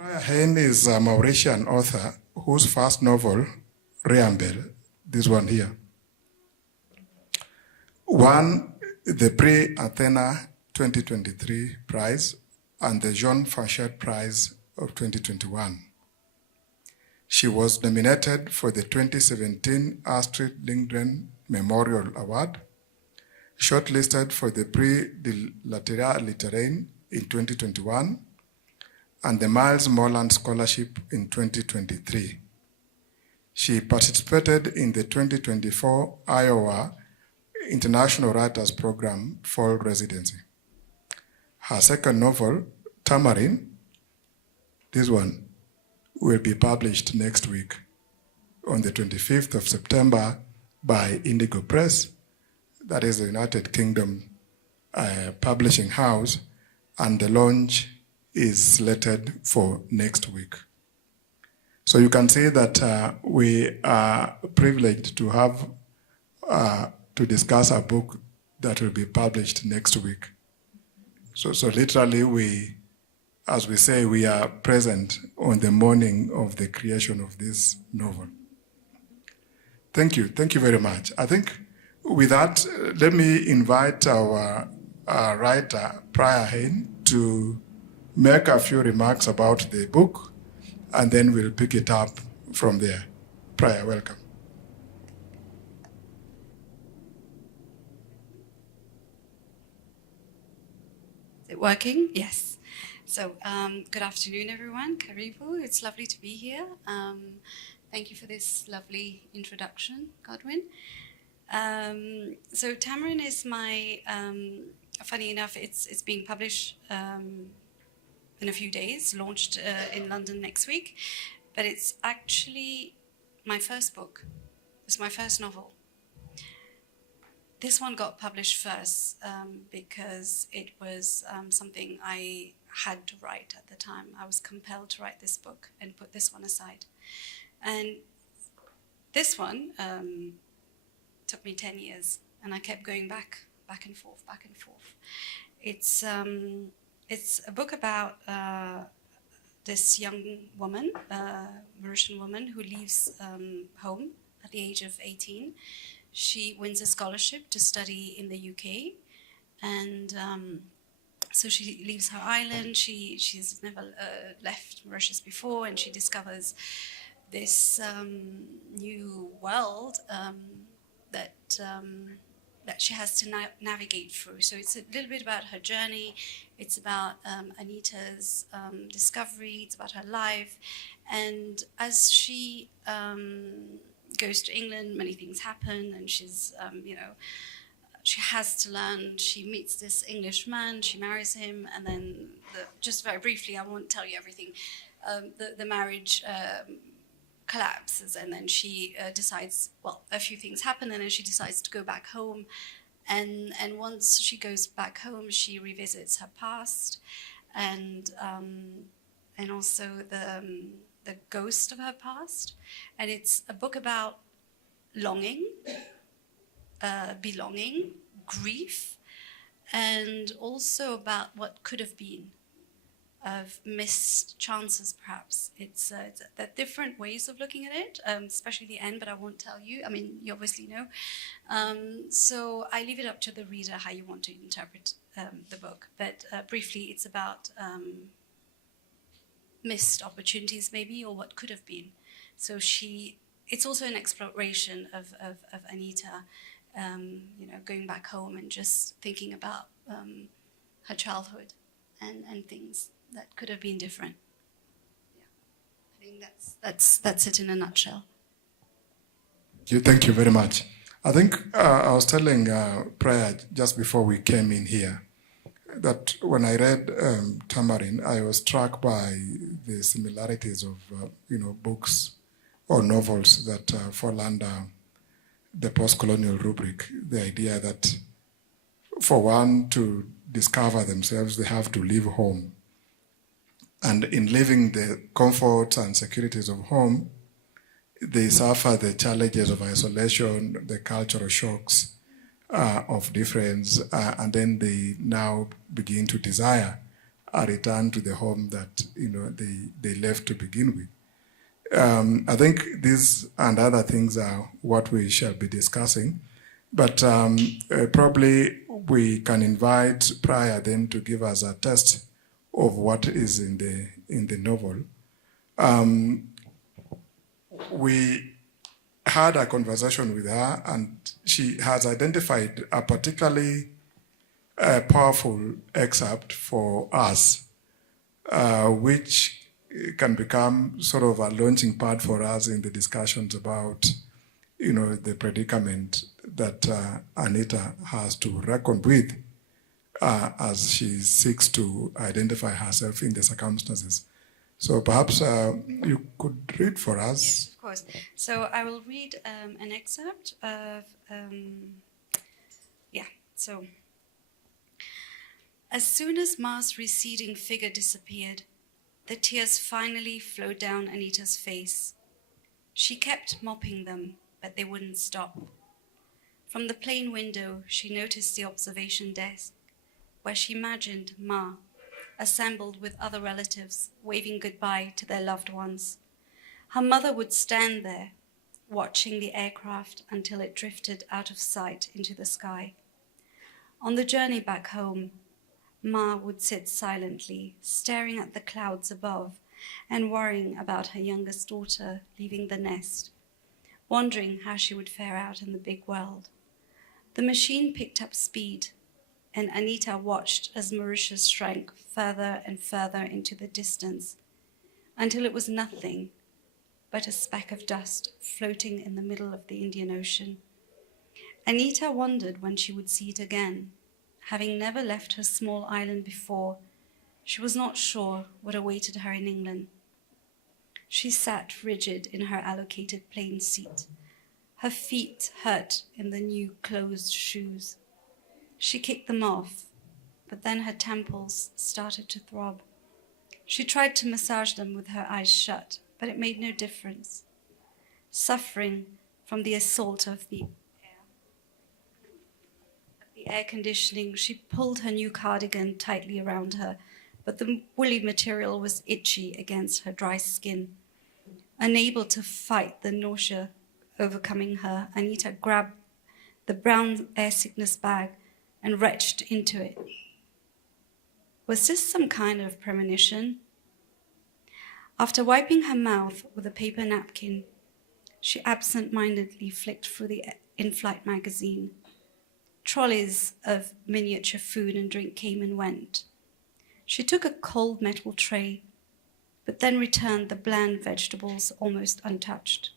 Priya Hein is a Mauritian author whose first novel, Reambel, this one here, won the Prix Athena 2023 prize and the Jean Fachet Prize of 2021. She was nominated for the 2017 Astrid Lindgren Memorial Award, shortlisted for the Prix de Littéraire in 2021, and the Miles Morland Scholarship in 2023. She participated in the 2024 Iowa International Writers Program Fall Residency. Her second novel, Tamarin, this one, will be published next week on the 25th of September by Indigo Press, that is the United Kingdom publishing house, and the launch is slated for next week. So you can see that we are privileged to have to discuss a book that will be published next week. So literally we, as we say, we are present on the morning of the creation of this novel. Thank you very much. I think with that, let me invite our writer, Priya Hein, to make a few remarks about the book, and then we'll pick it up from there. Priya, welcome. Is it working? Yes. So, good afternoon, everyone. Karibu. It's lovely to be here. Thank you for this lovely introduction, Godwin. So, Tamarin is my, funny enough, it's being published in a few days, launched in London next week, but it's actually my first book. It's my first novel. This one got published first because it was something I had to write at the time. I was compelled to write this book and put this one aside. And this one took me 10 years, and I kept going back and forth. It's a book about this young woman, Mauritian woman, who leaves home at the age of 18. She wins a scholarship to study in the UK, and so she leaves her island. She's never left Mauritius before, and she discovers this new world that she has to navigate through. So it's a little bit about her journey. It's about Anita's discovery. It's about her life. And as she goes to England, many things happen, and she's, she has to learn. She meets this English man, she marries him, and then, just very briefly, I won't tell you everything, the marriage collapses, and then she decides, well, a few things happen, and then she decides to go back home. And once she goes back home, she revisits her past, and also the ghost of her past. And it's a book about longing, belonging, grief, and also about what could have been, of missed chances, perhaps. It's different ways of looking at it, especially the end, but I won't tell you. I mean, you obviously know. So I leave it up to the reader how you want to interpret the book. But briefly, it's about missed opportunities, maybe, or what could have been. So it's also an exploration of Anita, going back home and just thinking about her childhood and things that could have been different. Yeah, I think that's it in a nutshell. Thank you very much. I think I was telling Priya just before we came in here that when I read Tamarin, I was struck by the similarities of books or novels that fall under the post-colonial rubric. The idea that for one to discover themselves, they have to leave home. And in leaving the comforts and securities of home, they suffer the challenges of isolation, the cultural shocks of difference, and then they now begin to desire a return to the home that they left to begin with. I think these and other things are what we shall be discussing, but probably we can invite Priya then to give us a taste of what is in the novel. We had a conversation with her, and she has identified a particularly powerful excerpt for us, which can become sort of a launching pad for us in the discussions about, the predicament that Anita has to reckon with as she seeks to identify herself in the circumstances. So perhaps you could read for us. Yes, of course. So I will read an excerpt of, so. As soon as Ma's receding figure disappeared, the tears finally flowed down Anita's face. She kept mopping them, but they wouldn't stop. From the plane window, she noticed the observation desk, where she imagined Ma, assembled with other relatives, waving goodbye to their loved ones. Her mother would stand there, watching the aircraft until it drifted out of sight into the sky. On the journey back home, Ma would sit silently, staring at the clouds above and worrying about her youngest daughter leaving the nest, wondering how she would fare out in the big world. The machine picked up speed, and Anita watched as Mauritius shrank further and further into the distance, until it was nothing but a speck of dust floating in the middle of the Indian Ocean. Anita wondered when she would see it again. Having never left her small island before, she was not sure what awaited her in England. She sat rigid in her allocated plane seat. Her feet hurt in the new closed shoes. She kicked them off, but then her temples started to throb. She tried to massage them with her eyes shut, but it made no difference. Suffering from the assault of the air conditioning, she pulled her new cardigan tightly around her, but the woolly material was itchy against her dry skin. Unable to fight the nausea overcoming her, Anita grabbed the brown air sickness bag and retched into it. Was this some kind of premonition? After wiping her mouth with a paper napkin, she absent-mindedly flicked through the in-flight magazine. Trolleys of miniature food and drink came and went. She took a cold metal tray, but then returned the bland vegetables almost untouched.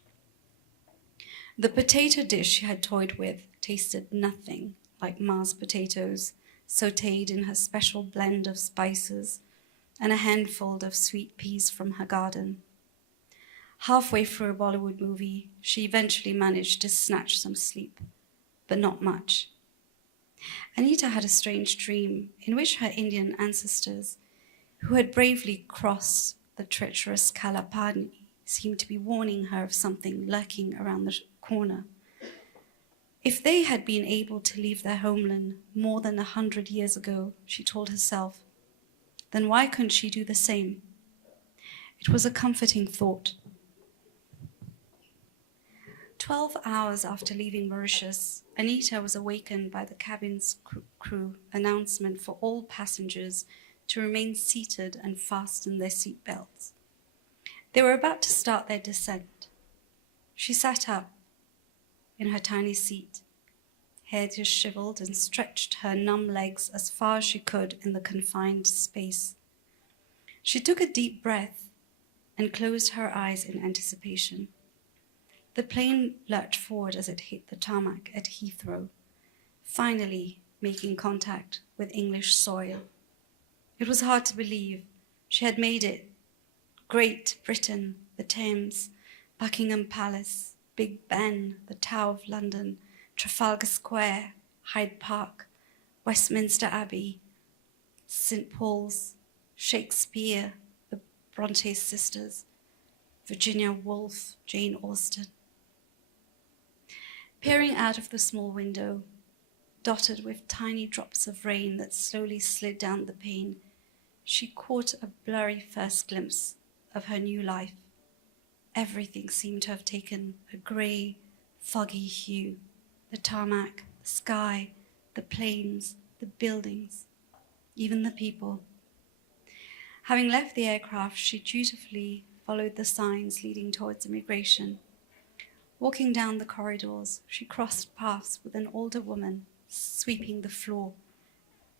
The potato dish she had toyed with tasted nothing like Ma's potatoes, sautéed in her special blend of spices and a handful of sweet peas from her garden. Halfway through a Bollywood movie, she eventually managed to snatch some sleep, but not much. Anita had a strange dream in which her Indian ancestors, who had bravely crossed the treacherous Kalapani, seemed to be warning her of something lurking around the corner. If they had been able to leave their homeland more than 100 years ago, she told herself, then why couldn't she do the same? It was a comforting thought. 12 hours after leaving Mauritius, Anita was awakened by the cabin's crew announcement for all passengers to remain seated and fasten their seatbelts. They were about to start their descent. She sat up in her tiny seat, hair disheveled, and stretched her numb legs as far as she could in the confined space. She took a deep breath and closed her eyes in anticipation. The plane lurched forward as it hit the tarmac at Heathrow, finally making contact with English soil. It was hard to believe. She had made it. Great Britain, the Thames, Buckingham Palace, Big Ben, the Tower of London, Trafalgar Square, Hyde Park, Westminster Abbey, St. Paul's, Shakespeare, the Bronte sisters, Virginia Woolf, Jane Austen. Peering out of the small window, dotted with tiny drops of rain that slowly slid down the pane, she caught a blurry first glimpse of her new life. Everything seemed to have taken a grey, foggy hue. The tarmac, the sky, the planes, the buildings, even the people. Having left the aircraft, she dutifully followed the signs leading towards immigration. Walking down the corridors, she crossed paths with an older woman sweeping the floor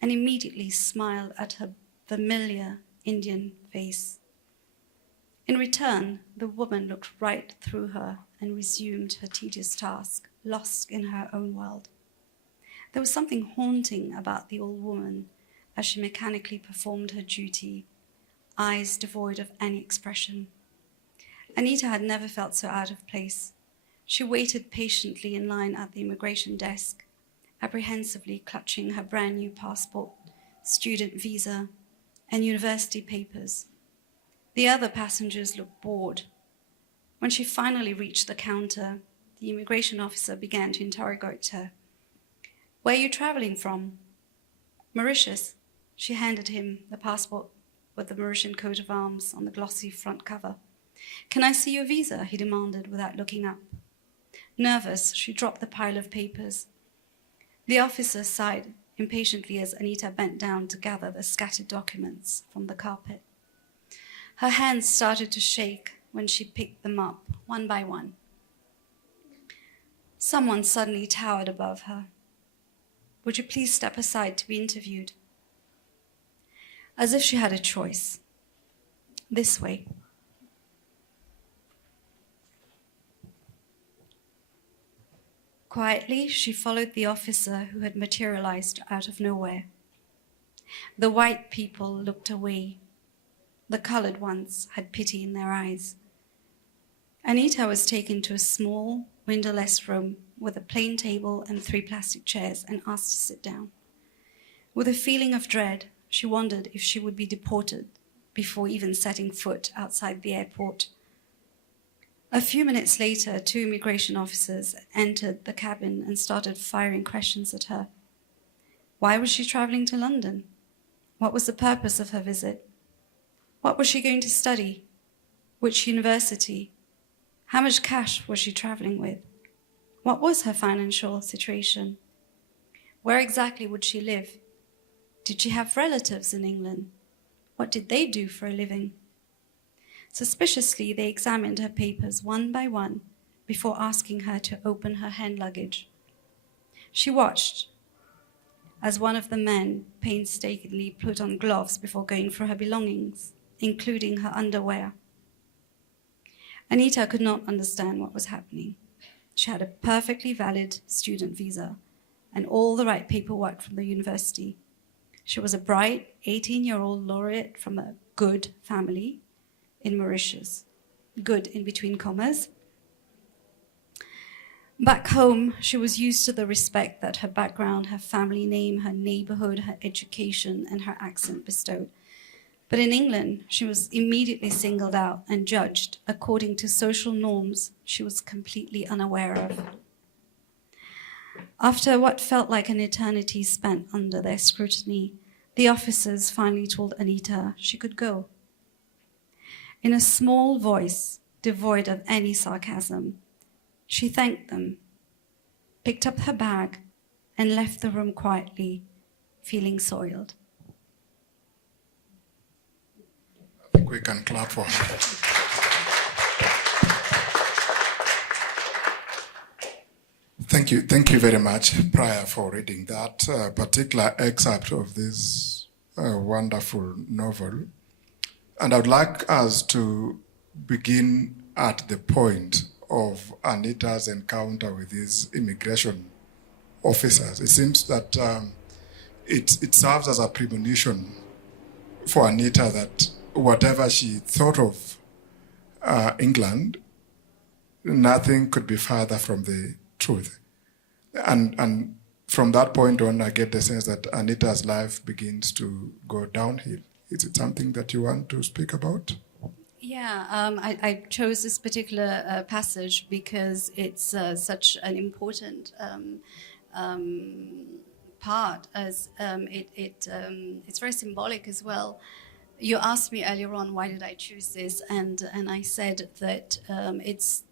and immediately smiled at her familiar Indian face. In return, the woman looked right through her and resumed her tedious task, lost in her own world. There was something haunting about the old woman as she mechanically performed her duty, eyes devoid of any expression. Anita had never felt so out of place. She waited patiently in line at the immigration desk, apprehensively clutching her brand new passport, student visa, and university papers. The other passengers looked bored. When she finally reached the counter, the immigration officer began to interrogate her. "Where are you traveling from?" "Mauritius." She handed him the passport with the Mauritian coat of arms on the glossy front cover. "Can I see your visa?" he demanded without looking up. Nervous, she dropped the pile of papers. The officer sighed impatiently as Anita bent down to gather the scattered documents from the carpet. Her hands started to shake when she picked them up, one by one. Someone suddenly towered above her. "Would you please step aside to be interviewed?" As if she had a choice. "This way." Quietly, she followed the officer who had materialized out of nowhere. The white people looked away. The colored ones had pity in their eyes. Anita was taken to a small, windowless room with a plain table and 3 plastic chairs and asked to sit down. With a feeling of dread, she wondered if she would be deported before even setting foot outside the airport. A few minutes later, 2 immigration officers entered the cabin and started firing questions at her. Why was she traveling to London? What was the purpose of her visit? What was she going to study? Which university? How much cash was she traveling with? What was her financial situation? Where exactly would she live? Did she have relatives in England? What did they do for a living? Suspiciously, they examined her papers one by one before asking her to open her hand luggage. She watched as one of the men painstakingly put on gloves before going through her belongings, including her underwear. Anita could not understand what was happening. She had a perfectly valid student visa and all the right paperwork from the university. She was a bright 18-year-old laureate from a good family in Mauritius. Good in between commas. Back home, she was used to the respect that her background, her family name, her neighborhood, her education, and her accent bestowed. But in England, she was immediately singled out and judged according to social norms she was completely unaware of. After what felt like an eternity spent under their scrutiny, the officers finally told Anita she could go. In a small voice, devoid of any sarcasm, she thanked them, picked up her bag, and left the room quietly, feeling soiled. I think we can clap for her. Thank you very much, Priya, for reading that particular excerpt of this wonderful novel. And I would like us to begin at the point of Anita's encounter with these immigration officers. It seems that it serves as a premonition for Anita that whatever she thought of England, nothing could be further from the truth. And from that point on, I get the sense that Anita's life begins to go downhill. Is it something that you want to speak about? Yeah, I chose this particular passage because it's such an important part, as it's very symbolic as well. You asked me earlier on why did I choose this, and I said that it's.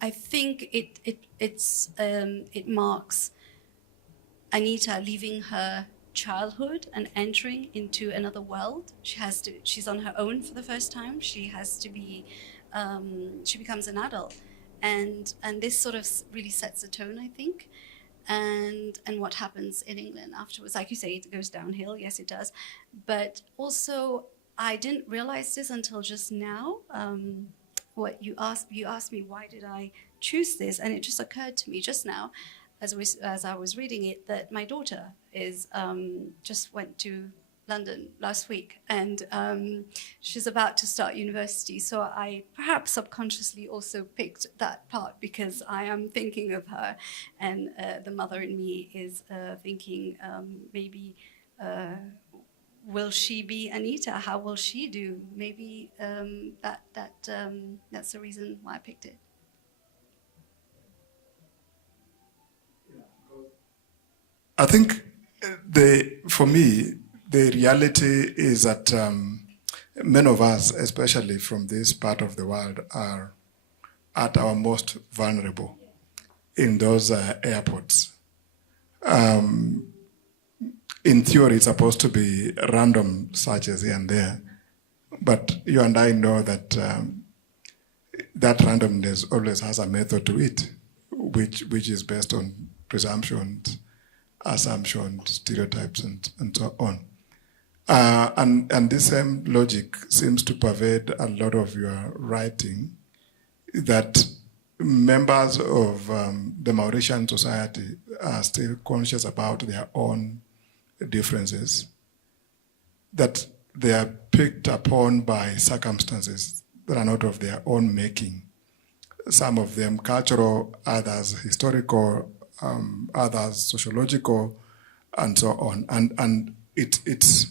I think it marks Anita leaving her childhood and entering into another world. She's on her own for the first time. She has to be. She becomes an adult, and this sort of really sets the tone, I think. And what happens in England afterwards. Like you say, it goes downhill. Yes, it does. But also, I didn't realize this until just now. What you asked me, why did I choose this? And it just occurred to me just now, as I was reading it, that my daughter is just went to London last week, and she's about to start university. So I perhaps subconsciously also picked that part because I am thinking of her, and the mother in me is thinking maybe will she be Anita? How will she do? Maybe that's the reason why I picked it. I think for me, the reality is that many of us, especially from this part of the world, are at our most vulnerable in those airports. In theory, it's supposed to be random searches here and there, but you and I know that that randomness always has a method to it, which is based on presumptions, assumptions, stereotypes, and so on. And this same logic seems to pervade a lot of your writing, that members of the Mauritian society are still conscious about their own differences, that they are picked upon by circumstances that are not of their own making. Some of them cultural, others historical, others sociological, and so on. And it's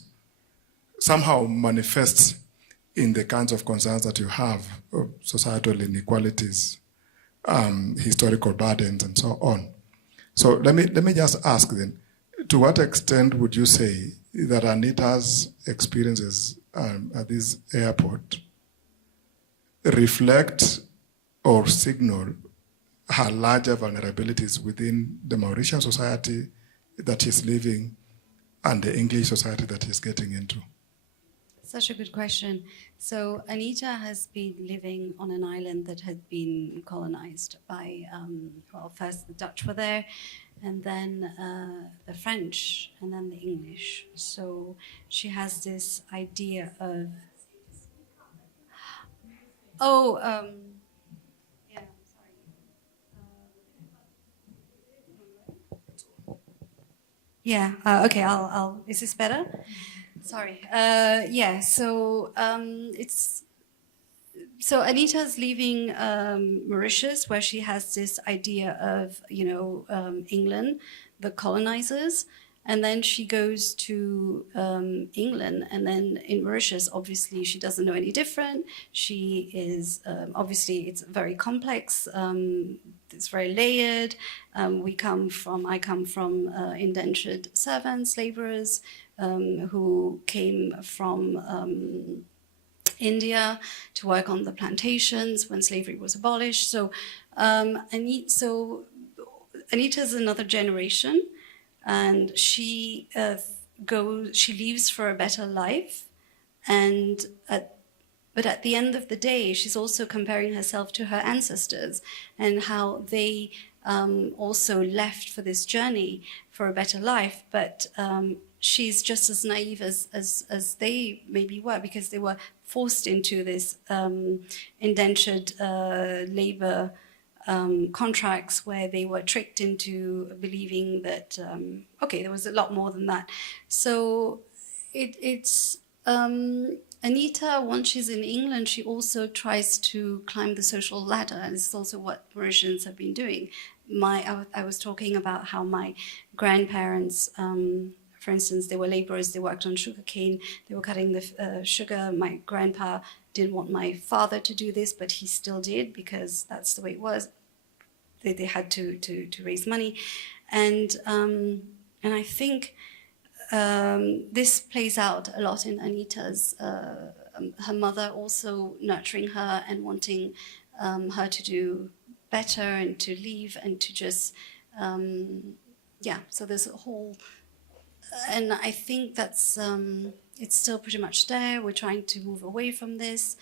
somehow manifests in the kinds of concerns that you have of societal inequalities, historical burdens, and so on. So let me just ask then, to what extent would you say that Anita's experiences at this airport reflect or signal her larger vulnerabilities within the Mauritian society that she's living and the English society that she's getting into? Such a good question. So Anita has been living on an island that had been colonized by, well, first the Dutch were there, and then the French, and then the English. So she has this idea of, yeah, sorry. Yeah, okay, I'll, is this better? Sorry. Yeah, so so Anita's leaving Mauritius, where she has this idea of, England, the colonizers, and then she goes to England, and then in Mauritius, obviously, she doesn't know any different. She is, obviously, it's very complex. It's very layered. I come from indentured servants, laborers, who came from India to work on the plantations when slavery was abolished. So, Anita's another generation, and she leaves for a better life, but at the end of the day, she's also comparing herself to her ancestors and how they also left for this journey for a better life, but she's just as naive as they maybe were, because they were forced into this indentured labor contracts where they were tricked into believing that, okay, there was a lot more than that. So it's Anita, once she's in England, she also tries to climb the social ladder, and this is also what Mauritians have been doing. I was talking about how my grandparents, for instance, they were laborers, they worked on sugarcane, they were cutting the sugar. My grandpa didn't want my father to do this, but he still did, because that's the way it was. They had to raise money. And I think this plays out a lot in Anita's, her mother also nurturing her and wanting her to do better and to leave and to just, so there's a whole, and I think that's, it's still pretty much there. We're trying to move away from this,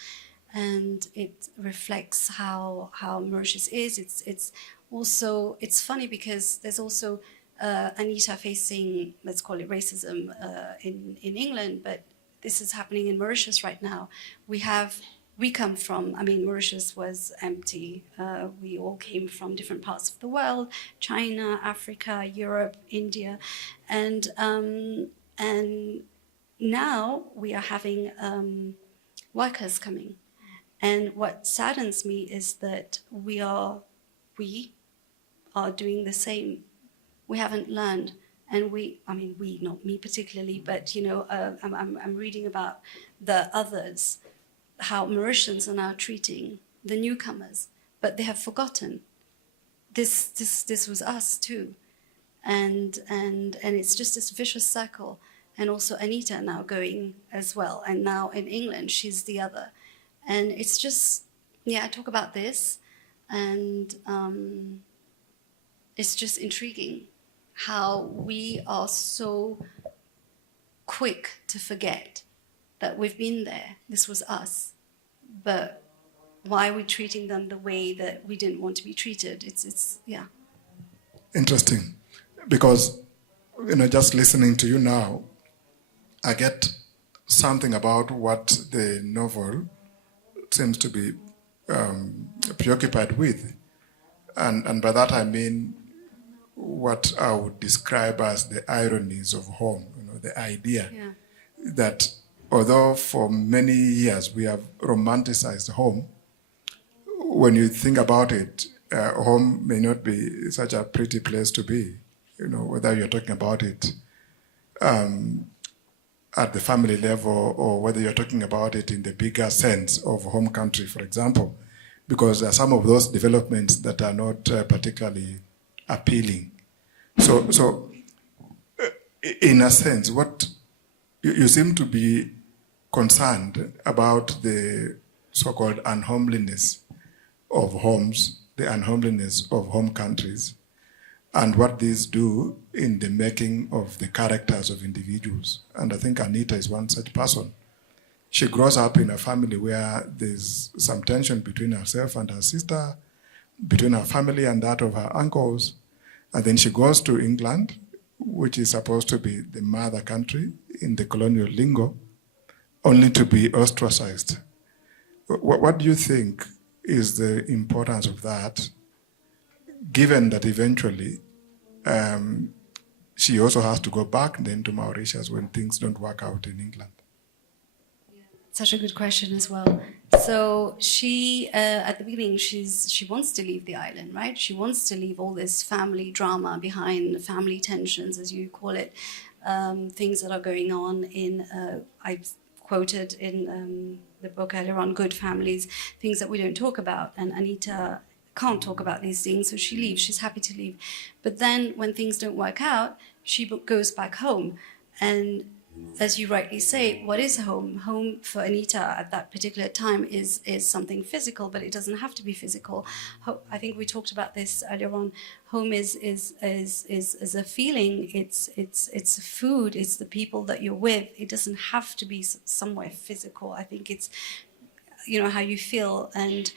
and it reflects how Mauritius is. It's also, it's funny because there's also Anita facing, let's call it racism in England, but this is happening in Mauritius right now. We come from, I mean, Mauritius was empty. We all came from different parts of the world, China, Africa, Europe, India, and now we are having workers coming. And what saddens me is that we are doing the same. We haven't learned, and we, not me particularly, but I'm reading about the others, how Mauritians are now treating the newcomers, but they have forgotten this was us too, and it's just this vicious circle. And also Anita now going as well, and now in England she's the other. And it's just, I talk about this, and it's just intriguing how we are so quick to forget that we've been there, this was us, but why are we treating them the way that we didn't want to be treated? It's Interesting, because, just listening to you now, I get something about what the novel seems to be preoccupied with. And by that I mean what I would describe as the ironies of home, the idea that although for many years we have romanticized home, when you think about it, home may not be such a pretty place to be, whether you're talking about it at the family level, or whether you're talking about it in the bigger sense of home country, for example, because there are some of those developments that are not particularly appealing. So, in a sense, what you seem to be concerned about the so-called unhomeliness of homes, the unhomeliness of home countries, and what these do in the making of the characters of individuals. And I think Anita is one such person. She grows up in a family where there's some tension between herself and her sister, between her family and that of her uncles. And then she goes to England, which is supposed to be the mother country in the colonial lingo, only to be ostracized. What do you think is the importance of that, given that eventually she also has to go back then to Mauritius when things don't work out in England? Such a good question as well. So she, at the beginning, she wants to leave the island, right? She wants to leave all this family drama behind, family tensions, as you call it, things that are going on in, I quoted in the book earlier on, Good Families, things that we don't talk about. And Anita can't talk about these things, so she leaves. She's happy to leave. But then when things don't work out, she goes back home. And as you rightly say, what is home? Home for Anita at that particular time is something physical, but it doesn't have to be physical. I think we talked about this earlier on. Home is a feeling. It's food. It's the people that you're with. It doesn't have to be somewhere physical. I think it's how you feel and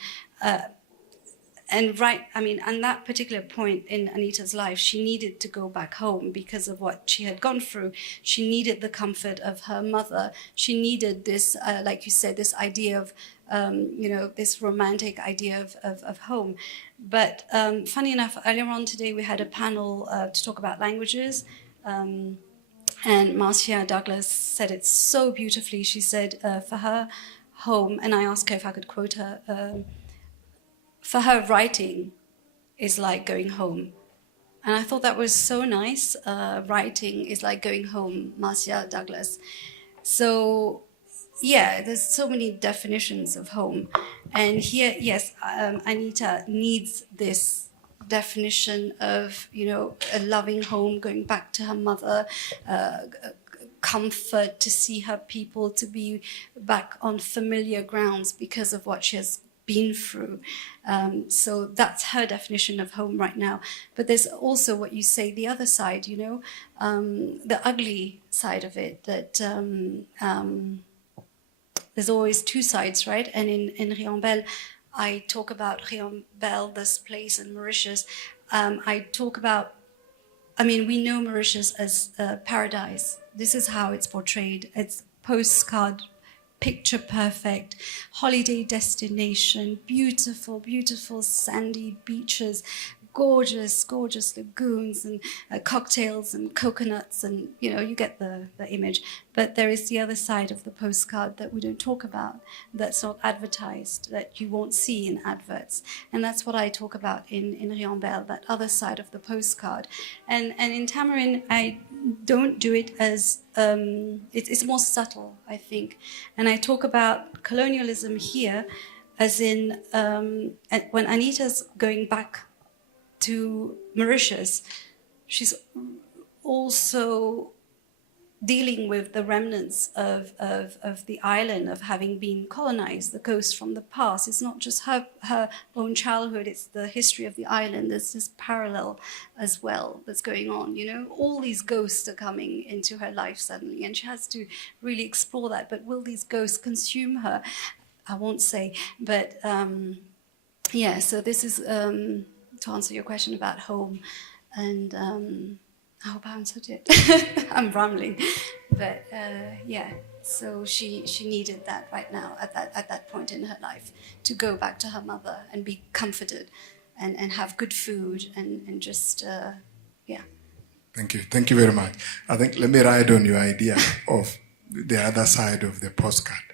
that particular point in Anita's life, she needed to go back home because of what she had gone through. She needed the comfort of her mother. She needed this, like you said, this idea of, this romantic idea of home. But funny enough, earlier on today, we had a panel to talk about languages. And Marcia Douglas said it so beautifully. She said, for her, home, and I asked her if I could quote her, for her, writing is like going home. And I thought that was so nice. Writing is like going home, Marcia Douglas. So, there's so many definitions of home. And here, yes, Anita needs this definition of, a loving home, going back to her mother, comfort, to see her people, to be back on familiar grounds because of what she has been through. So that's her definition of home right now. But there's also what you say, the other side, the ugly side of it, that there's always two sides, right? And in Riambel, I talk about Riambel, this place in Mauritius. I talk about, we know Mauritius as paradise. This is how it's portrayed. It's postcard, picture perfect, holiday destination, beautiful, beautiful sandy beaches, gorgeous, gorgeous lagoons and cocktails and coconuts, and you get the image. But there is the other side of the postcard that we don't talk about, that's not advertised, that you won't see in adverts. And that's what I talk about in Riambel, that other side of the postcard. And in Tamarin, I don't do it as, it's more subtle, I think. And I talk about colonialism here as in, when Anita's going back to Mauritius, she's also dealing with the remnants of the island, of having been colonized, the ghosts from the past. It's not just her own childhood, it's the history of the island. There's this parallel as well that's going on, All these ghosts are coming into her life suddenly, and she has to really explore that. But will these ghosts consume her? I won't say, but so this is... to answer your question about home, and I hope I answered it. I'm rambling, but so she needed that right now at that point in her life, to go back to her mother and be comforted and have good food and just Thank you very much. I think let me ride on your idea of the other side of the postcard.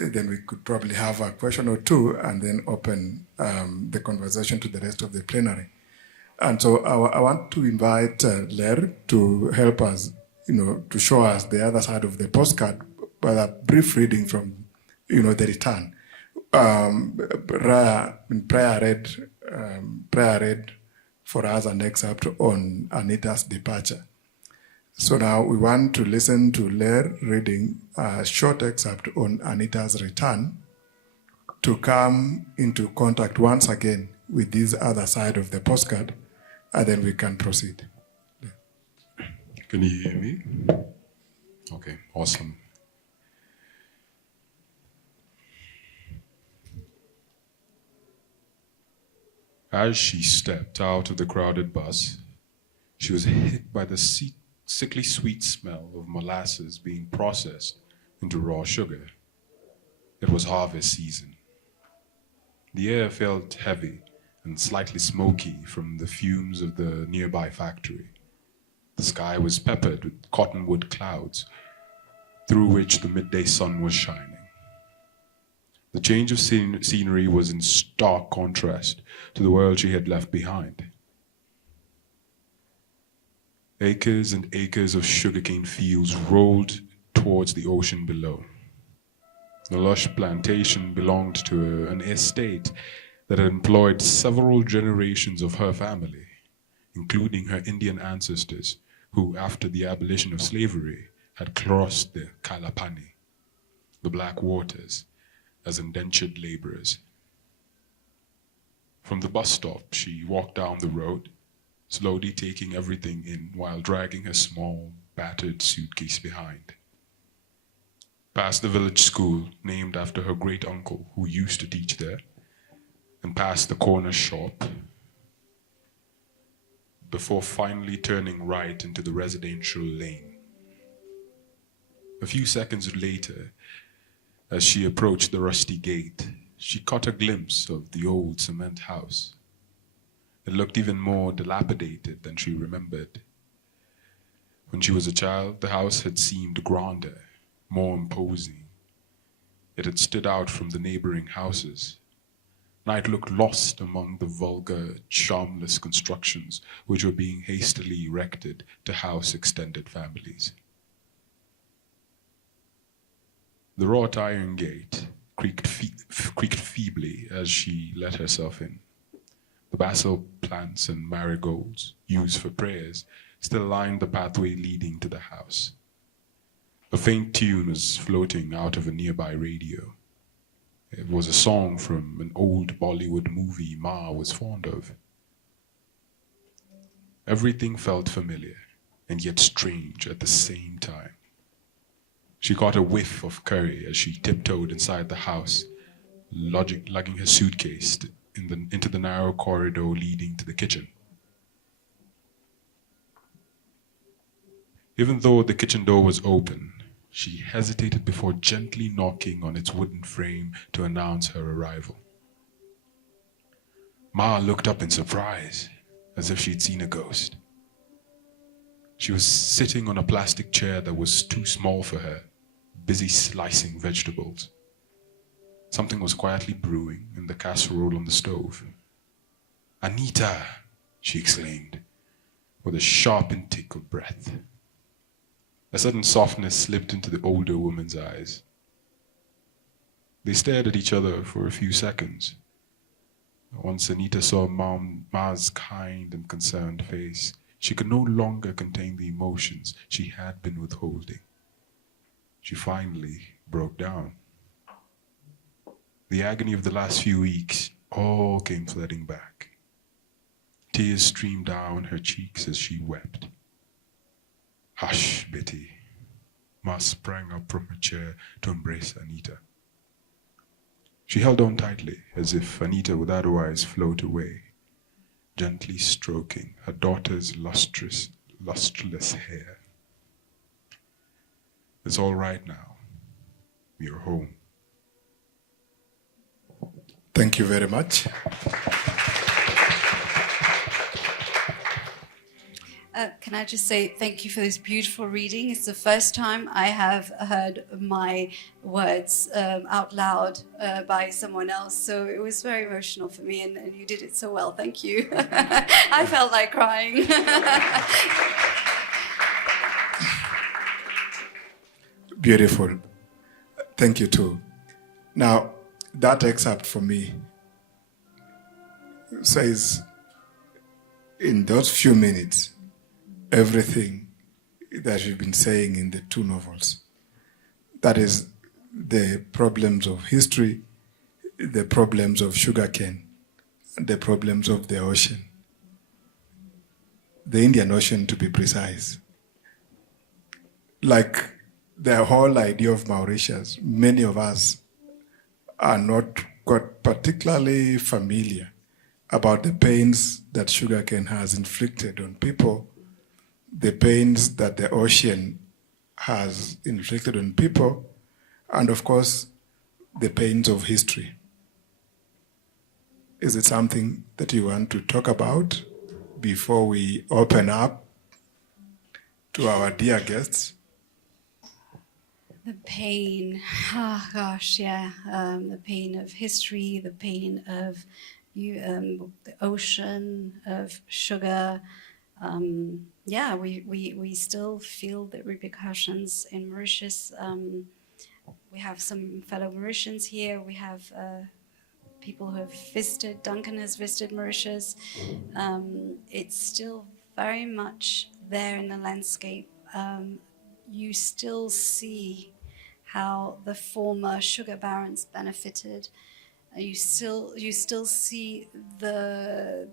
Then we could probably have a question or two and then open the conversation to the rest of the plenary. And so I want to invite Ler to help us, to show us the other side of the postcard by a brief reading from, the return. Priya read for us an excerpt on Anita's departure. So now we want to listen to Ler reading a short excerpt on Anita's return, to come into contact once again with this other side of the postcard, and then we can proceed. Can you hear me? Okay, awesome. As she stepped out of the crowded bus, she was hit by the sickly sweet smell of molasses being processed into raw sugar. It was harvest season. The air felt heavy and slightly smoky from the fumes of the nearby factory. The sky was peppered with cottonwood clouds, through which the midday sun was shining. The change of scenery was in stark contrast to the world she had left behind. Acres and acres of sugarcane fields rolled towards the ocean below. The lush plantation belonged to an estate that had employed several generations of her family, including her Indian ancestors, who, after the abolition of slavery, had crossed the Kalapani, the black waters, as indentured laborers. From the bus stop, she walked down the road, slowly taking everything in while dragging her small, battered suitcase behind. Past the village school, named after her great-uncle who used to teach there, and past the corner shop, before finally turning right into the residential lane. A few seconds later, as she approached the rusty gate, she caught a glimpse of the old cement house. It looked even more dilapidated than she remembered. When she was a child, the house had seemed grander, more imposing. It had stood out from the neighboring houses. Night looked lost among the vulgar, charmless constructions which were being hastily erected to house extended families. The wrought iron gate creaked feebly as she let herself in. The basil plants and marigolds, used for prayers, still lined the pathway leading to the house. A faint tune was floating out of a nearby radio. It was a song from an old Bollywood movie Ma was fond of. Everything felt familiar and yet strange at the same time. She caught a whiff of curry as she tiptoed inside the house, lugging her suitcase into the narrow corridor leading to the kitchen. Even though the kitchen door was open, she hesitated before gently knocking on its wooden frame to announce her arrival. Ma looked up in surprise, as if she'd seen a ghost. She was sitting on a plastic chair that was too small for her, busy slicing vegetables. Something was quietly brewing in the casserole on the stove. "Anita!" she exclaimed, with a sharp intake of breath. A sudden softness slipped into the older woman's eyes. They stared at each other for a few seconds. Once Anita saw Ma's kind and concerned face, she could no longer contain the emotions she had been withholding. She finally broke down. The agony of the last few weeks all came flooding back. Tears streamed down her cheeks as she wept. "Hush, Betty." Ma sprang up from her chair to embrace Anita. She held on tightly, as if Anita would otherwise float away, gently stroking her daughter's lustreless hair. "It's all right now. You're home." Thank you very much. Can I just say thank you for this beautiful reading? It's the first time I have heard my words out loud by someone else, so it was very emotional for me, and you did it so well. Thank you. I felt like crying. Beautiful. Thank you too. Now, that excerpt for me says, in those few minutes, everything that you've been saying in the two novels. That is the problems of history, the problems of sugarcane, the problems of the ocean. The Indian Ocean, to be precise. Like the whole idea of Mauritius, many of us are not quite particularly familiar about the pains that sugarcane has inflicted on people, the pains that the ocean has inflicted on people, and of course, the pains of history. Is it something that you want to talk about before we open up to our dear guests? The pain, oh gosh, yeah, the pain of history, the pain of the ocean, of sugar. Yeah, we still feel the repercussions in Mauritius. We have some fellow Mauritians here. We have people who have visited. Duncan has visited Mauritius. It's still very much there in the landscape. You still see how the former sugar barons benefited. You still see the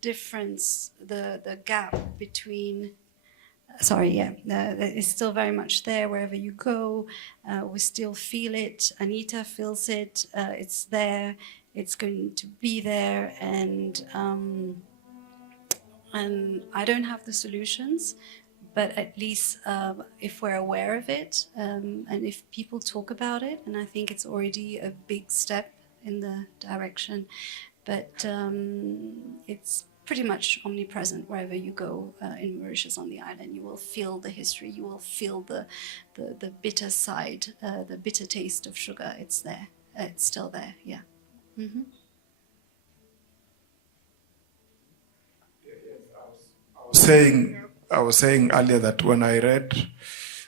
difference, the gap between. It's still very much there wherever you go. We still feel it. Anita feels it. It's there. It's going to be there, and I don't have the solutions. But at least if we're aware of it and if people talk about it, and I think it's already a big step in the direction, but it's pretty much omnipresent wherever you go in Mauritius on the island. You will feel the history, you will feel the bitter side, the bitter taste of sugar. It's there, it's still there, yeah. Mm-hmm. I was saying earlier that when I read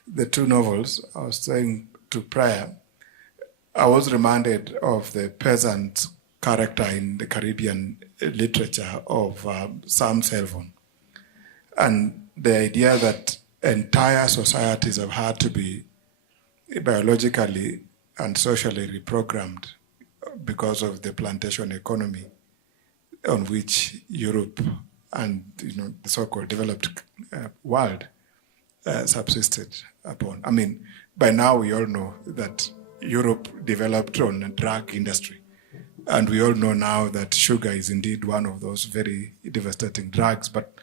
the two novels, I was saying to Priya, I was reminded of the peasant character in the Caribbean literature of Sam Selvon. And the idea that entire societies have had to be biologically and socially reprogrammed because of the plantation economy on which Europe and the so-called developed world subsisted upon. I mean, by now we all know that Europe developed on a drug industry. And we all know now that sugar is indeed one of those very devastating drugs, but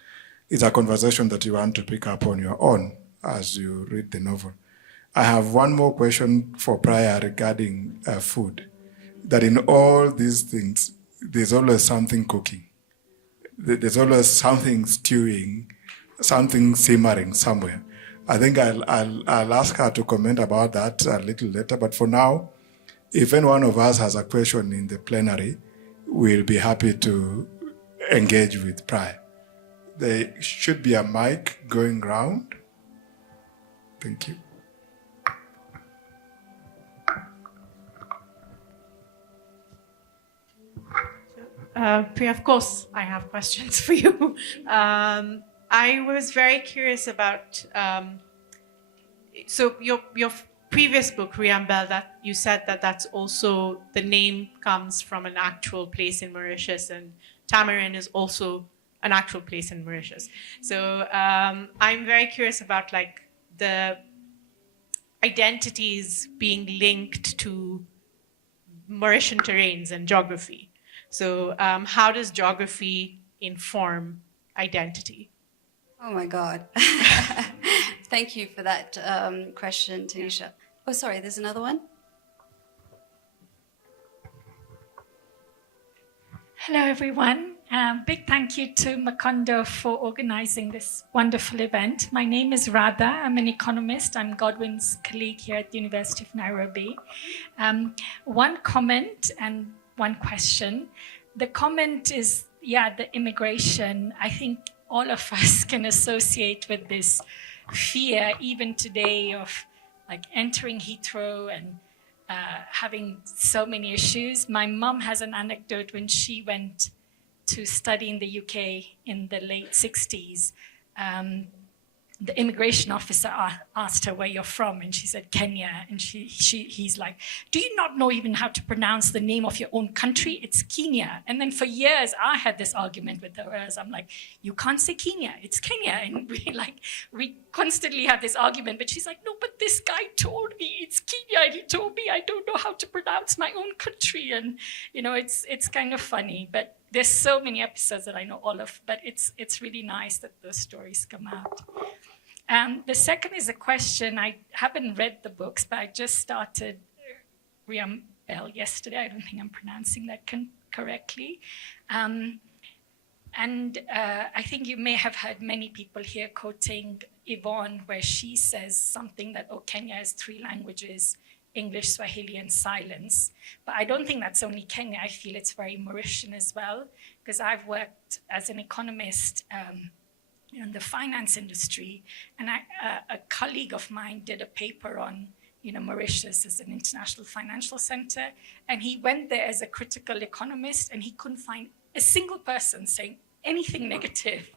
it's a conversation that you want to pick up on your own as you read the novel. I have one more question for Priya regarding food. That in all these things, there's always something cooking. There's always something stewing, something simmering somewhere. I think I'll ask her to comment about that a little later, but for now, if any one of us has a question in the plenary, we'll be happy to engage with Priya. There should be a mic going round. Thank you. Priya, of course, I have questions for you. I was very curious about, so your previous book, Riambel, that you said that that's also, the name comes from an actual place in Mauritius, and Tamarin is also an actual place in Mauritius. So I'm very curious about like the identities being linked to Mauritian terrains and geography. So how does geography inform identity? Oh my God. Thank you for that question, Tanisha. Oh, sorry, there's another one. Hello, everyone. Big thank you to Macondo for organizing this wonderful event. My name is Radha. I'm an economist. I'm Godwin's colleague here at the University of Nairobi. One comment and one question. The comment is, the immigration. I think all of us can associate with this fear, even today, of like entering Heathrow and having so many issues. My mom has an anecdote when she went to study in the UK in the late 60s. The immigration officer asked her where you're from, and she said Kenya. And he's like, do you not know even how to pronounce the name of your own country? It's Kenya. And then for years, I had this argument with her, whereas I'm like, you can't say Kenya, it's Kenya. And we constantly have this argument, but she's like, no, but this guy told me it's Kenya, and he told me I don't know how to pronounce my own country. And, it's kind of funny, but there's so many episodes that I know all of, but it's really nice that those stories come out. The second is a question. I haven't read the books, but I just started Riambel yesterday. I don't think I'm pronouncing that correctly. I think you may have heard many people here quoting Yvonne, where she says something that, Kenya has 3 languages, English, Swahili, and silence. But I don't think that's only Kenya. I feel it's very Mauritian as well, because I've worked as an economist in the finance industry, and a colleague of mine did a paper on, Mauritius as an international financial center, and he went there as a critical economist, and he couldn't find a single person saying anything negative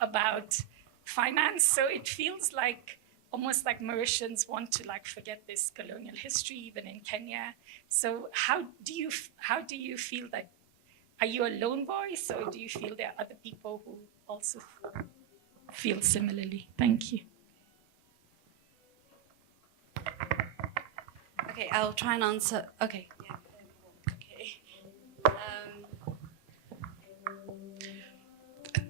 about finance. So it feels like almost like Mauritians want to forget this colonial history, even in Kenya. So how do you feel that? Are you a lone voice, or do you feel there are other people who also feel similarly? Thank you. Okay, I'll try and answer. Okay. Yeah. Okay.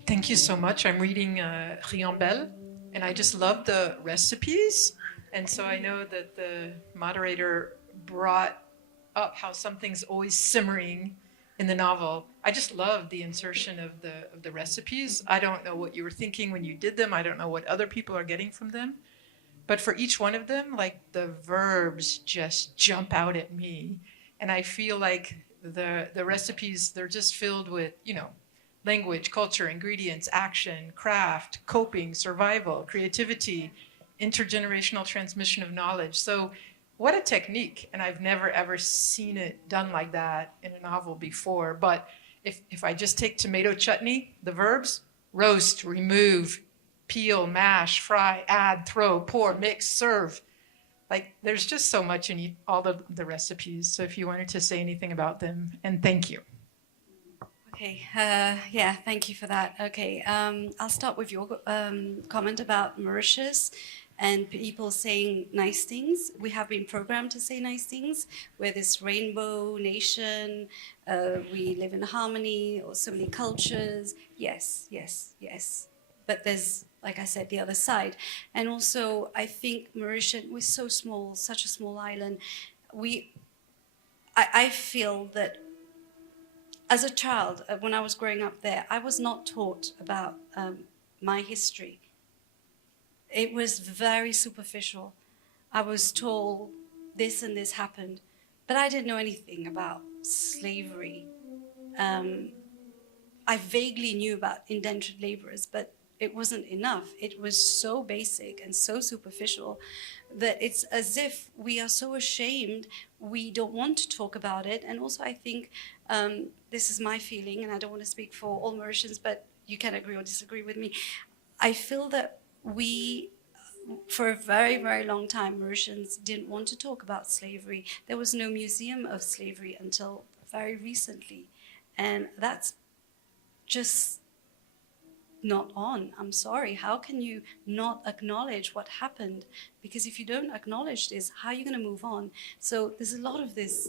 Thank you so much. I'm reading Riambel, and I just love the recipes. And so I know that the moderator brought up how something's always simmering in the novel. I just love the insertion of the recipes. I don't know what you were thinking when you did them. I don't know what other people are getting from them. But for each one of them, the verbs just jump out at me. And I feel like the recipes, they're just filled with, language, culture, ingredients, action, craft, coping, survival, creativity, intergenerational transmission of knowledge. So what a technique. And I've never ever seen it done like that in a novel before. But if I just take tomato chutney, the verbs, roast, remove, peel, mash, fry, add, throw, pour, mix, serve. Like, there's just so much in all the recipes. So if you wanted to say anything about them, and thank you. Okay, yeah, thank you for that. Okay, I'll start with your comment about Mauritius and people saying nice things. We have been programmed to say nice things. We're this rainbow nation, we live in harmony, or so many cultures. Yes, yes, yes. But there's, like I said, the other side. And also, I think Mauritius, we're so small, such a small island. I feel that as a child, when I was growing up there, I was not taught about my history. It was very superficial. I was told this and this happened, but I didn't know anything about slavery. I vaguely knew about indentured laborers, but it wasn't enough. It was so basic and so superficial that it's as if we are so ashamed, we don't want to talk about it. And also I think, this is my feeling, and I don't want to speak for all Mauritians, but you can agree or disagree with me. I feel that we, for a very, very long time, Mauritians didn't want to talk about slavery. There was no museum of slavery until very recently. And that's just not on. I'm sorry. How can you not acknowledge what happened? Because if you don't acknowledge this, how are you going to move on? So there's a lot of this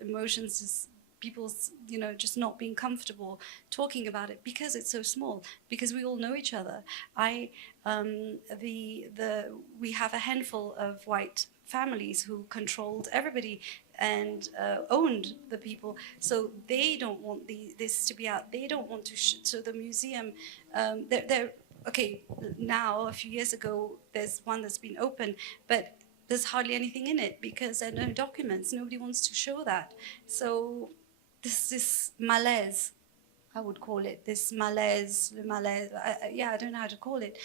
emotions, is people's, just not being comfortable talking about it because it's so small, because we all know each other. We have a handful of white families who controlled everybody and owned the people. So they don't want this to be out. They don't want to. So the museum, okay, now a few years ago, there's one that's been open, but there's hardly anything in it because there are no documents. Nobody wants to show that. So this malaise, I would call it, this malaise, le malaise, I don't know how to call it.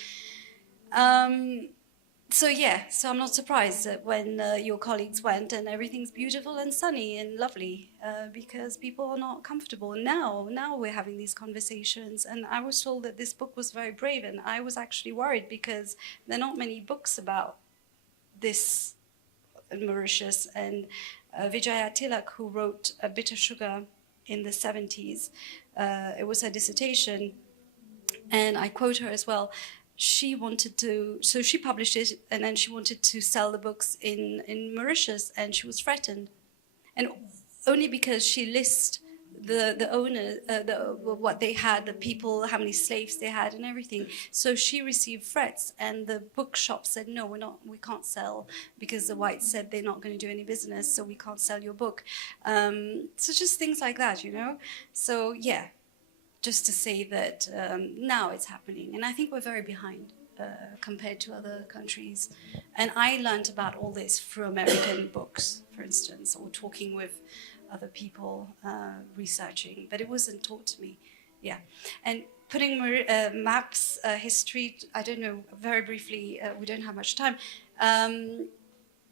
So I'm not surprised that when your colleagues went and everything's beautiful and sunny and lovely, because people are not comfortable. Now we're having these conversations, and I was told that this book was very brave, and I was actually worried because there are not many books about this in Mauritius. And Vijaya Tilak, who wrote Bitter Sugar in the 70s, it was her dissertation, and I quote her as well. She wanted to, so she published it, and then she wanted to sell the books in Mauritius, and she was threatened, and only because she lists the owner, what they had, the people, how many slaves they had, and everything. So she received threats, and the bookshop said, no, we can't sell, because the whites said they're not going to do any business, so we can't sell your book. So just things like that, So yeah. Just to say that now it's happening. And I think we're very behind compared to other countries. And I learned about all this through American books, for instance, or talking with other people, researching. But it wasn't taught to me. Yeah. And putting maps, history, I don't know, very briefly, we don't have much time.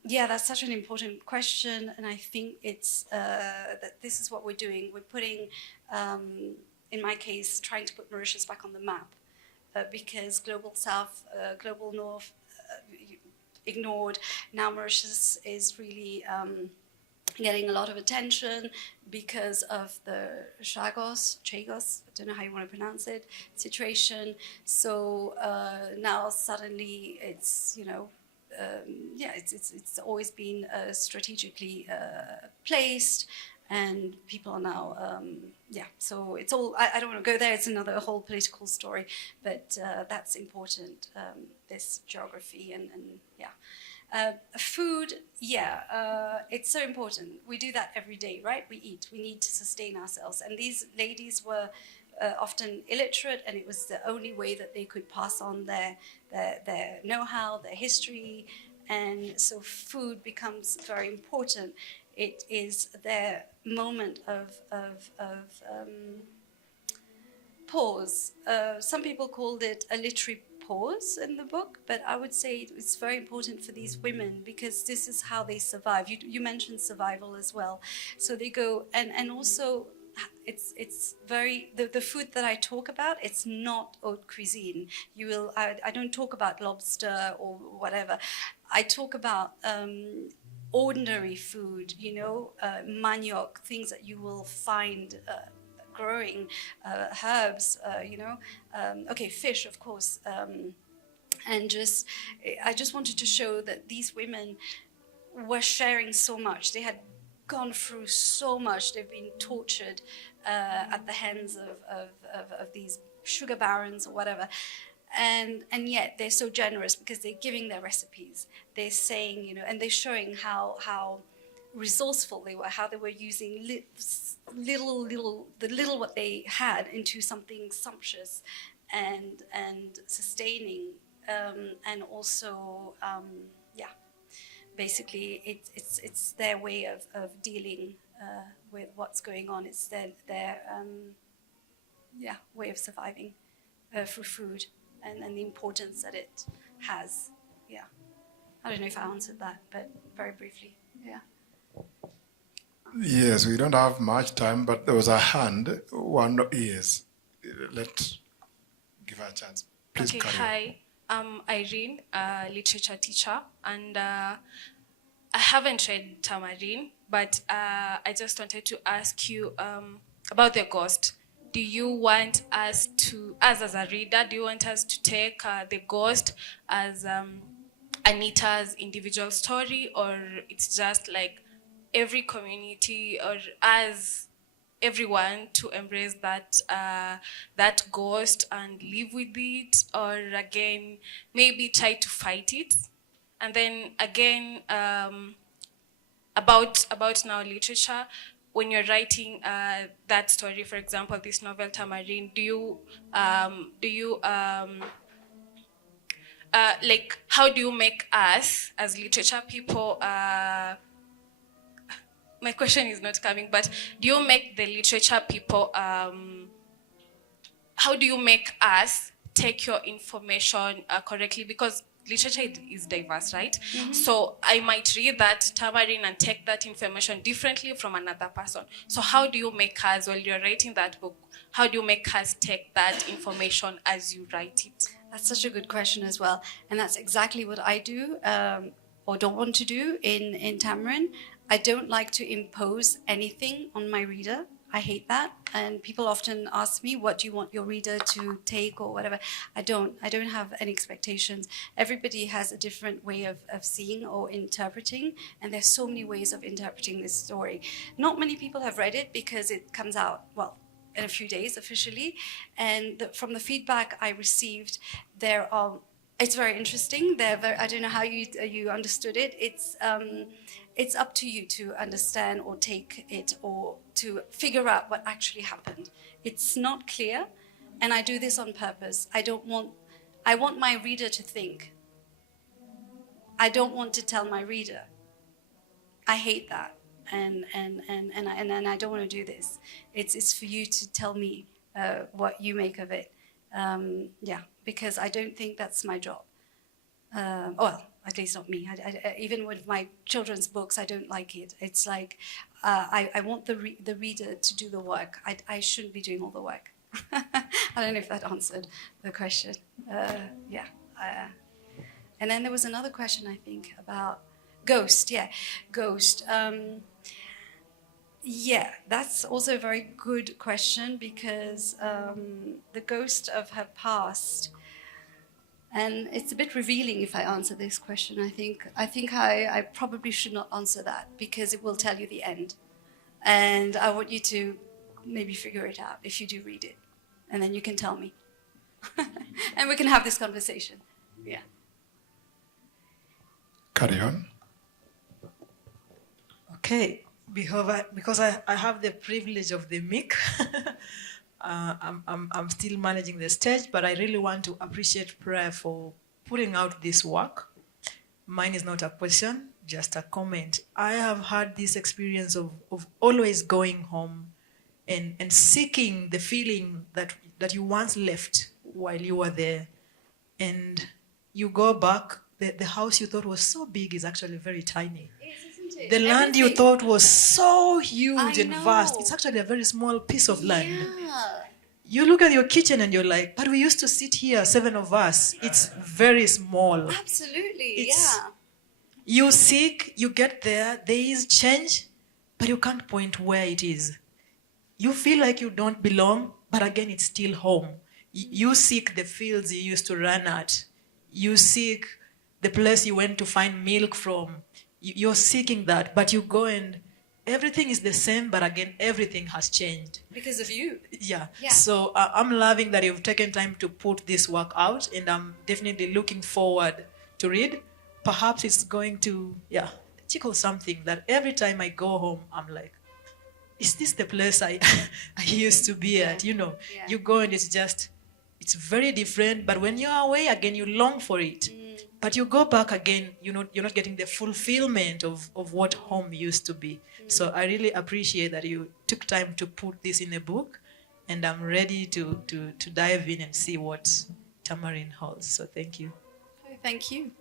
Yeah, that's such an important question. And I think it's that this is what we're doing. We're putting... in my case, trying to put Mauritius back on the map because Global South, Global North ignored. Now Mauritius is really getting a lot of attention because of the Chagos, I don't know how you want to pronounce it, situation. So now suddenly it's, it's always been strategically placed. And people are now, so it's all, I don't want to go there, it's another whole political story, but that's important, this geography and food, it's so important. We do that every day, right? We eat, we need to sustain ourselves. And these ladies were often illiterate, and it was the only way that they could pass on their know-how, their history, and so food becomes very important. It is their moment of pause. Some people called it a literary pause in the book, but I would say it's very important for these women because this is how they survive. You mentioned survival as well. So they go, and also it's very, the food that I talk about, it's not haute cuisine. I don't talk about lobster or whatever. I talk about ordinary food, manioc, things that you will find growing, herbs, fish, of course. I just wanted to show that these women were sharing so much. They had gone through so much. They've been tortured at the hands of these sugar barons or whatever. And yet they're so generous because they're giving their recipes. They're saying, and they're showing how resourceful they were, how they were using the little what they had into something sumptuous and sustaining, and also basically it's their way of dealing with what's going on. It's their way of surviving through food and the importance that it has. Yeah, I don't know if I answered that, but very briefly. Yeah. Yes, we don't have much time, but there was a hand. One is. Let's give her a chance. Please, okay, carry on. hi. I'm Irene, a literature teacher, and I haven't read Tamarin, but I just wanted to ask you about the ghost. Do you want us as a reader, do you want us to take the ghost as Anita's individual story, or it's just like every community or as everyone to embrace that ghost and live with it, or again maybe try to fight it? And then again about now literature, when you're writing that story, for example this novel Tamarin, do you like, how do you make us as literature people, my question is not coming, but do you make the literature people, how do you make us take your information correctly? Because literature is diverse, right? Mm-hmm. So I might read that Tamarin and take that information differently from another person. So how do you make us, while you're writing that book, how do you make us take that information as you write it? That's such a good question as well. And that's exactly what I do or don't want to do in Tamarin. I don't like to impose anything on my reader. I hate that. And people often ask me, what do you want your reader to take or whatever? I don't have any expectations. Everybody has a different way of seeing or interpreting. And there's so many ways of interpreting this story. Not many people have read it because it comes out, well, in a few days officially. And from the feedback I received, it's very interesting. I don't know how you understood it. It's up to you to understand or take it or to figure out what actually happened. It's not clear, and I do this on purpose. I want my reader to think. I don't want to tell my reader. I hate that, and I don't want to do this. It's for you to tell me what you make of it. Because I don't think that's my job. Well, at least not me. Even with my children's books, I don't like it. It's like I want the reader to do the work. I shouldn't be doing all the work. I don't know if that answered the question. And then there was another question, I think, about Ghost. Yeah, Ghost. Yeah, that's also a very good question because the ghost of her past. And it's a bit revealing if I answer this question. I think I probably should not answer that because it will tell you the end. And I want you to maybe figure it out if you do read it. And then you can tell me. And we can have this conversation. Yeah. Carry on. Okay, because I have the privilege of the mic. I'm still managing the stage, but I really want to appreciate Priya for putting out this work. Mine is not a question, just a comment. I have had this experience of always going home and seeking the feeling that you once left while you were there. and you go back, the house you thought was so big is actually very tiny. Isn't it? The land you Everything- thought was so huge I and vast, know. it's actually a very small piece of land. Yeah. You look at your kitchen and you're like, but we used to sit here, 7 of us. It's very small. Absolutely. It's- yeah. You seek, you get there is change, but you can't point where it is. You feel like you don't belong, but again, it's still home. You seek the fields you used to run at. You seek the place you went to find milk from. You're seeking that, but you go and everything is the same, but again, everything has changed. Because of you. Yeah. Yeah. So I'm loving that you've taken time to put this work out, and I'm definitely looking forward to read. Perhaps it's going to, tickle something that every time I go home, I'm like, is this the place I used to be at? You know, Yeah. you go and it's very different, but when you're away again, you long for it. But you go back again, you're not getting the fulfillment of what home used to be. So I really appreciate that you took time to put this in a book, and I'm ready to dive in and see what Tamarin holds. So thank you. Thank you.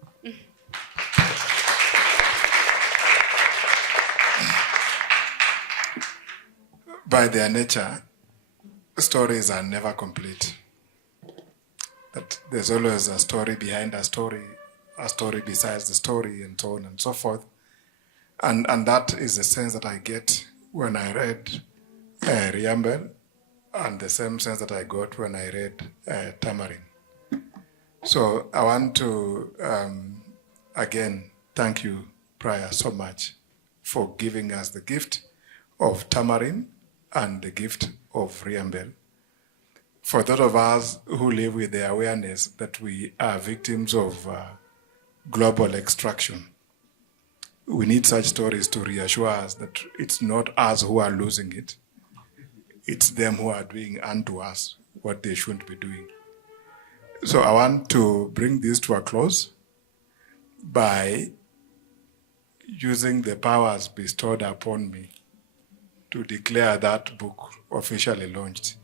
By their nature, stories are never complete. That there's always a story behind a story besides the story, and so on and so forth. And that is the sense that I get when I read Riambel, and the same sense that I got when I read Tamarin. So I want to, again, thank you, Priya, so much for giving us the gift of Tamarin and the gift of Riambel. For those of us who live with the awareness that we are victims of global extraction, we need such stories to reassure us that it's not us who are losing it. It's them who are doing unto us what they shouldn't be doing. So I want to bring this to a close by using the powers bestowed upon me to declare that book officially launched.